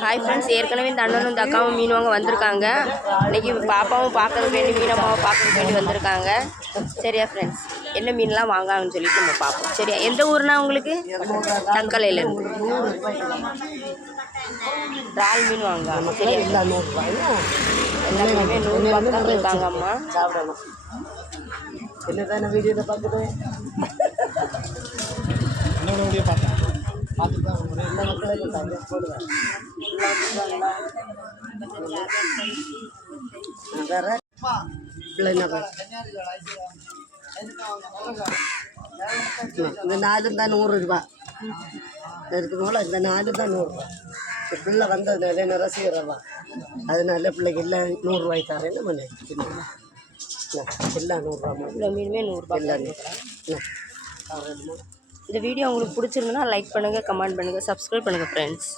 Hi friends, ஏற்கனவே இந்த அண்ணனும் இந்த அக்காவும் மீன் வாங்க வந்திருக்காங்க. இன்றைக்கி பாப்பாவும் பார்க்கறதுக்கு வேண்டி மீனம்மாவை பார்க்கறதுக்கு வேண்டி வந்திருக்காங்க. சரியா ஃப்ரெண்ட்ஸ், என்ன மீன்லாம் வாங்கலாம்னு சொல்லிட்டு நம்ம பார்ப்போம். சரியா, எந்த ஊர்னா உங்களுக்கு? தக்கலையிலேருந்து இறால் மீன் வாங்க. சரியா, எல்லாமே 100 ரூபா தான் இருக்காங்க. அம்மா சாப்பிடணும். என்னதான வீடியோவில் பார்க்குது வீடியோ பார்த்தேன். வேற இந்த 4 தான் 100 ரூபா இருக்குதுங்களா? இந்த 4 தான் 100 ரூபா. பிள்ளை வந்ததுனால என்ன ரசிகரவா, அதனால பிள்ளைக்கு எல்லாம் 100 ரூபாய்க்கு தரேன். என்ன பண்ண எல்லாம் 100 ரூபா. இவ்வளோ மீனுமே 100 ரூபா. இந்த வீடியோ உங்களுக்கு பிடிச்சிருந்துன்னா லைக் பண்ணுங்கள், கமெண்ட் பண்ணுங்கள், சப்ஸ்கிரைப் பண்ணுங்கள் ஃப்ரெண்ட்ஸ்.